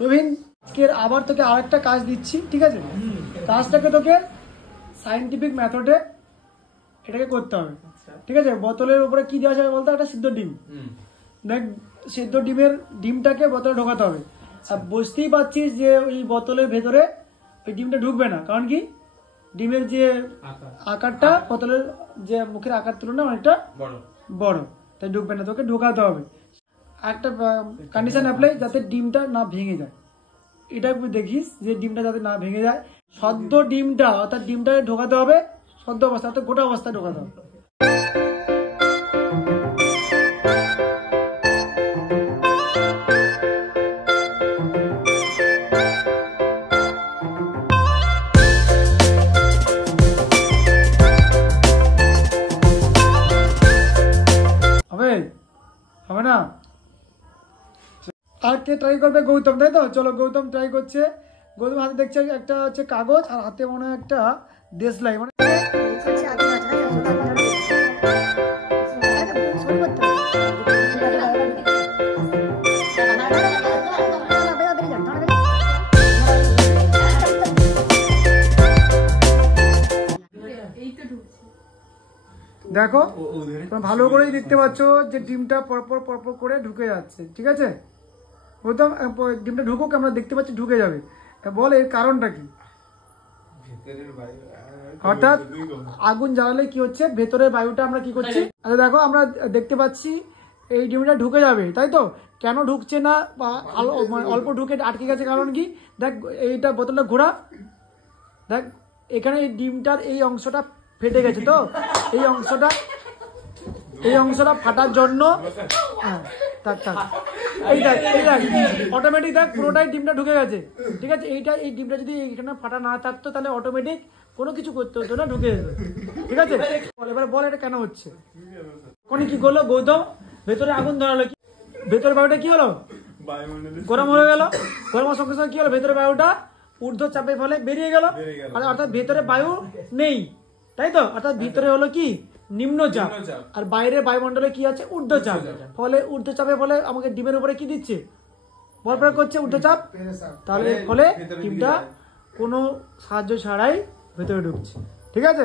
রবিন আজকের আবার তোকে আরেকটা কাজ দিচ্ছি, ঠিক আছে? কাজটাকে তোকে সায়েন্টিফিক মেথডে এটাকে করতে হবে, ঠিক আছে? বোতলের উপরে কি দেওয়া যাবে বলতো? একটা সিদ্ধ ডিম। দেখ, সিদ্ধ ডিমটাকে বোতলে ঢোকাতে হবে। আর বুঝতেই পারছিস যে ওই বোতলের ভেতরে ওই ডিমটা ঢুকবে না, কারণ কি ডিমের যে আকারটা বোতলের যে মুখের আকার তুলনায় অনেকটা বড়, তাই ঢুকবে না। তোকে ঢোকাতে হবে। একটা কন্ডিশন অ্যাপ্লাই, যাতে ডিমটা না ভেঙে যায়। এটা দেখিস যে ডিমটা যাতে না ভেঙে যায়। সদ্য ডিমটা অর্থাৎ ডিমটাকে ঢোকাতে হবে সদ্য অবস্থা, অর্থাৎ গোটা অবস্থায় ঢোকাতে হবে। হবে না? আর কে ট্রাই করবে? গৌতম, তাই তো? চলো, গৌতম ট্রাই করছে। গৌতম হাতে দেখছে একটা হচ্ছে কাগজ, আর হাতে মনে হয় একটা দেশলাই, মানে দেখো ভালো করেই দেখতে পাচ্ছ যে ডিমটা পরপর পরপর করে ঢুকে যাচ্ছে, ঠিক আছে? গৌতম, ডিমটা ঢুকুক, আমরা দেখতে পাচ্ছি ঢুকে যাবে। বল এর কারণটা কি? অর্থাৎ আগুন জ্বালালে কি হচ্ছে, ভেতরের বায়ুটা আমরা কি করছি? আচ্ছা দেখো, আমরা দেখতে পাচ্ছি এই ডিমটা ঢুকে যাবে, তাই তো? কেন ঢুকছে না বা অল্প ঢুকে আটকে গেছে, কারণ কি? দেখ, এইটা বোতলটা ঘোরা, দেখ এখানে এই ডিমটার এই অংশটা ফেটে গেছে, তো এই অংশটা ফাটার জন্য অটোমেটিক দেখ পুরোটাই ডিমটা ঢুকে গেছে, ঠিক আছে? এই ডিমটা যদি এখানে ফাটা না থাকতো তাহলে অটোমেটিক কোনো কিছু করতে হতো না, ঢুকে যেত, ঠিক আছে? এবার বল এটা কেন হচ্ছে? কোন কি করলো গৌতম? ভেতরে আগুন ধরালো, কি ভেতরের বায়ুটা কি হলো? গরম হয়ে গেল। গরমের সঙ্গে সঙ্গে কি হলো? ভেতরের বায়ুটা ঊর্ধ্ব চাপের ফলে বেরিয়ে গেল, অর্থাৎ ভেতরে বায়ু নেই, তাই তো? অর্থাৎ ভিতরে হলো কি নিম্নচাপ, আর বাইরের বায়ুমণ্ডলে কি আছে? ঊর্ধ্বচাপ। ফলে ঊর্ধ্বচাপের ফলে আমাকে ডিমের উপরে কি দিচ্ছে? বল প্রয়োগ করছে, ঊর্ধ্বচাপ। তাহলে ফলে ডিমটা কোনো সাহায্য ছাড়াই ভেতরে ঢুকছে, ঠিক আছে?